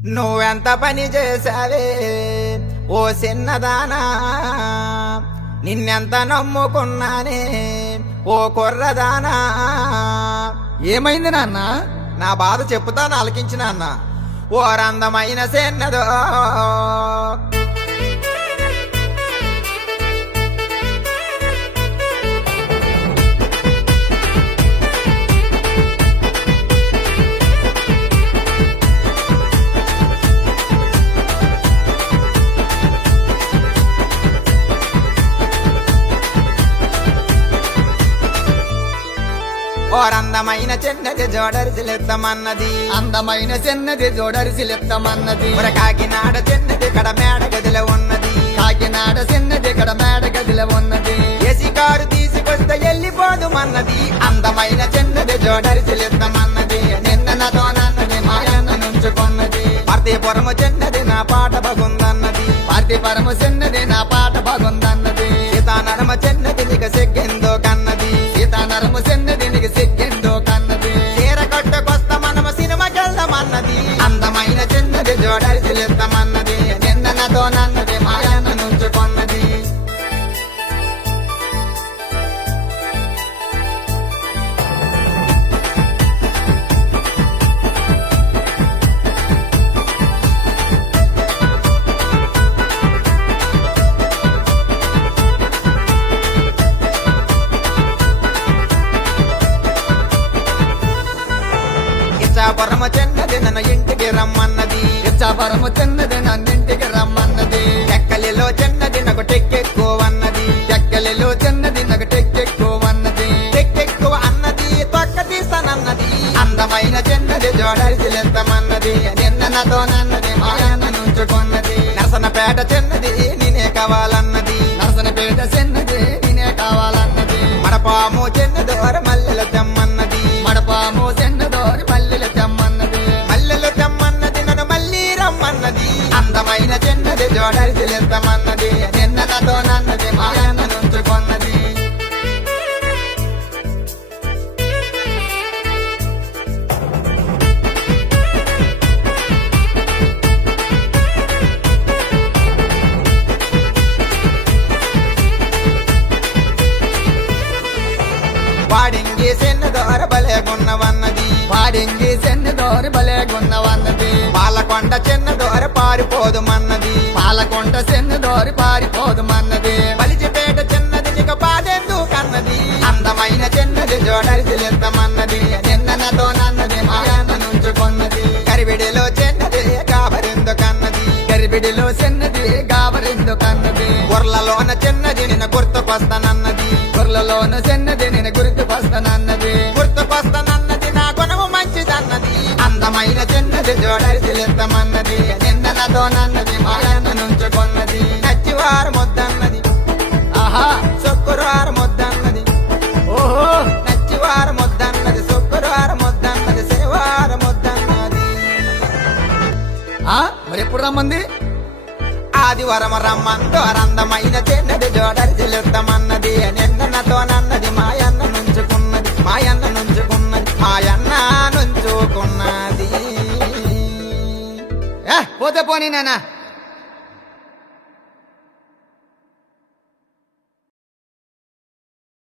నువ్వెంత పని చేసావే ఓ చిన్నదానా, నిన్నెంత నమ్ముకున్నానే ఓ కుర్రదానా. ఏమైంది నాన్న? నా బాధ చెప్పుతాను ఆలకించిన అన్న. ఓ రందమైన చిన్నదో అందమైన చిన్నది జోడరిసిలెత్తమన్నది, అందమైన చిన్నది జోడరిసిలెత్తమన్నది. కాకినాడ చిన్నది కడ మేడ గదిలో ఉన్నది, కాకినాడ చిన్నది కడ మేడ గదిలో ఉన్నది. ఏసి కారు తీసుకొస్తే వెళ్ళిపోదుమన్నది, అందమైన చిన్నది జోడరిసిలెత్తమన్నది. నిన్న నాతో నన్నది మాయన్న నుంచుకున్నది. పార్థిపురము చిన్నది నా పాట బాగుందన్నది, పార్థిపురము చిన్నది నా పాట బాగుందన్నది. సీతానరమ చిన్నది నీకు సిగ్గెందో కన్నది, సీతానరము చిన్నది నీకు సిగ్గెందో కన్నది. చీర కట్టుకొస్తా మనము సినిమాకెళ్దామన్నది, అందమైన చిన్నది జోడరిసిలెత్తమన్నది. నిన్న నాతో నన్నది మాయన్న నుంచుకున్నది. ఇచ్చాపురము చిన్నది నన్ను ఇంటికి రమ్మన్నది, ఇచ్చాపురము చిన్నది నన్నింటికి రమ్మన్నది. ఎక్కలిలో చిన్నది నాకు టెక్కెక్కువన్నది, ఎక్కలిలో చిన్నది నాకు టెక్కెక్కువన్నది. టెక్కెక్కువ అన్నది తొక్క తీస్తానన్నది, అందమైన చిన్నది జోడరిసిలెత్తమన్నది. నిన్న నాతో నన్నది మాయన్న నుంచుకున్నది. నరసనపేట చిన్నది నేనే కావాలన్నది, నరసనపేట చిన్నది నేనే కావాలన్నది. మడపాము చిన్నదోర మల్లెలు తెమ్మన్నది, మడపాము చిన్నదోరి మల్లెలు తెమ్మన్నది. మల్లెలు తెమ్మన్నది నన్ను మళ్ళీ రమ్మన్నది, అందమైన చిన్నది జోడరిసిలెత్తమన్నది. నిన్న నాతో నన్నది మాయన్న నుంచుకున్నది. వాడింగి చిన్నదోర బలేగున్నవన్నది, వాడింగి చిన్నదోరి బలేగున్నవన్నది. పాలకొండ చిన్నదోర పారిపోదుమన్నది, పాలకొండ చిన్నదోరి పారిపోదుమన్నది. బలిజిపేట చిన్నది నీకు బాధెందుకన్నది, అందమైన చిన్నది జోడరిసిలెత్తమన్నది. నిన్న నాతో నన్నది మాయన్న నుంచుకున్నది. కరివిడిలో చిన్నది కాబరెందుకన్నది, గరిబిడిలో చిన్నది గాబరెందుకన్నది. బుర్లలోన చిన్నది నిన్ను గుర్తుకొస్తానన్నది, గుర్లలోన చిన్నది నేను గుర్తుకొస్తానన్నది. గుర్తుకొస్తానన్నది నా గుణము మంచిదన్నది, అందమైన చిన్నది జోడరిసిలెత్తమన్నది. నిన్న నాతో నన్నది మాయన్న నుంచుకున్నది. నచ్చివారు ముద్దన్నది, ఆహా శుక్రవారం ముద్దన్నది, ఓహో నచ్చివారు ముద్దన్నది, శుక్రవారం ముద్దన్నది, శనివారం ముద్దన్నది. మరి ఎప్పుడు రమ్మంది? ఆదివారం రమ్మంతో అందమైన చిన్నది జోడరిసిలెత్తమన్నది. నిన్న నాతో నన్నది మాయన్న నుంచుకున్నది, మాయన్న నుంచుకున్నది, మాయన్న నుంచుకున్నది. పోతే పోనీ నాన్న.